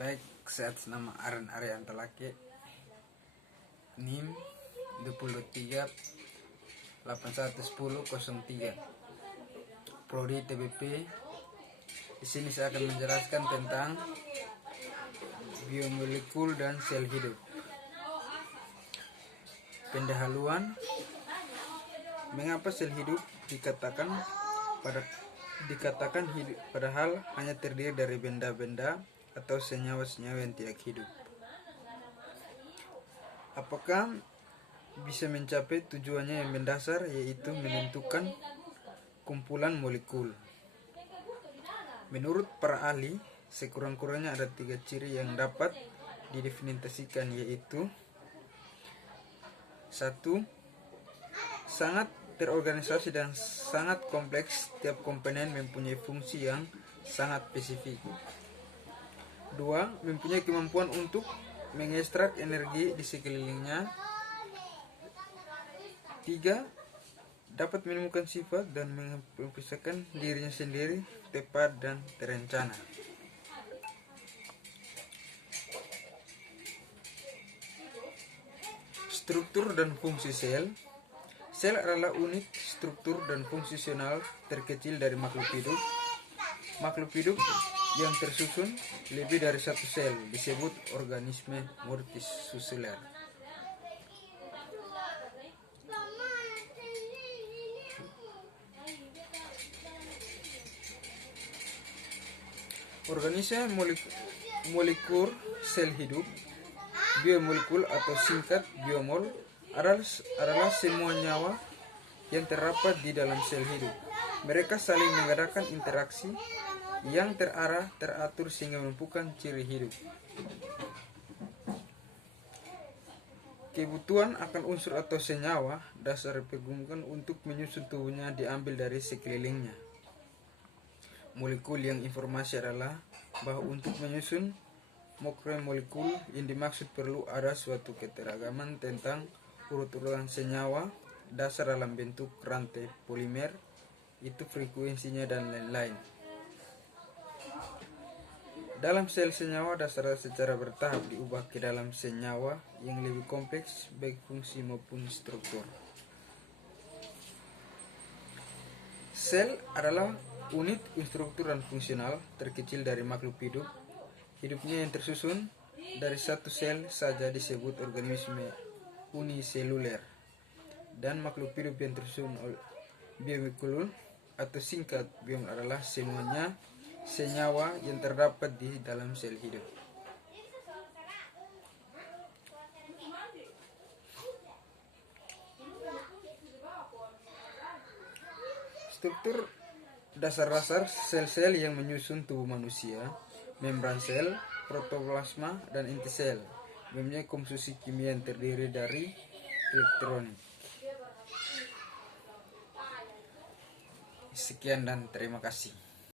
Baik, saya atas nama Aren Arianta Lake, NIM 23 811003, Prodi TBP. Di sini saya akan menjelaskan tentang biomolekul dan sel hidup. Pendahuluan, mengapa sel hidup dikatakan hidup, padahal hanya terdiri dari benda-benda atau senyawa-senyawa yang tidak hidup. Apakah bisa mencapai tujuannya yang mendasar, yaitu menentukan kumpulan molekul? Menurut para ahli, sekurang-kurangnya ada 3 ciri yang dapat didefinisikan, yaitu 1. Sangat terorganisasi dan sangat kompleks, setiap komponen mempunyai fungsi yang sangat spesifik. 2. Mempunyai kemampuan untuk mengekstrak energi di sekelilingnya. 3. Dapat menemukan sifat dan mempisahkan dirinya sendiri tepat dan terencana. Struktur dan fungsi sel. Sel adalah unit struktur dan fungsional terkecil dari makhluk hidup. Makhluk hidup yang tersusun lebih dari satu sel disebut organisme multiseluler. Organisme molekul sel hidup, biomolekul atau singkat biomol, adalah semua nyawa yang terdapat di dalam sel hidup. Mereka saling mengadakan interaksi yang terarah, teratur sehingga menentukan ciri hidup. Kebutuhan akan unsur atau senyawa dasar dipergunakan untuk menyusun tubuhnya diambil dari sekelilingnya. Molekul yang informasi adalah bahwa untuk menyusun molekul yang dimaksud perlu ada suatu keteragaman tentang urut-urutan senyawa dasar dalam bentuk rantai polimer, itu frekuensinya dan lain-lain. Dalam sel, senyawa dasar secara bertahap diubah ke dalam senyawa yang lebih kompleks baik fungsi maupun struktur. Sel adalah unit struktur dan fungsional terkecil dari makhluk hidup. Hidupnya yang tersusun dari satu sel saja disebut organisme uniseluler, dan makhluk hidup yang tersusun biomolekul atau singkat biom adalah semuanya senyawa yang terdapat di dalam sel hidup. Struktur dasar-dasar sel-sel yang menyusun tubuh manusia: membran sel, protoplasma, dan inti sel. Mempunyai komposisi kimia yang terdiri dari elektronik. Sekian dan terima kasih.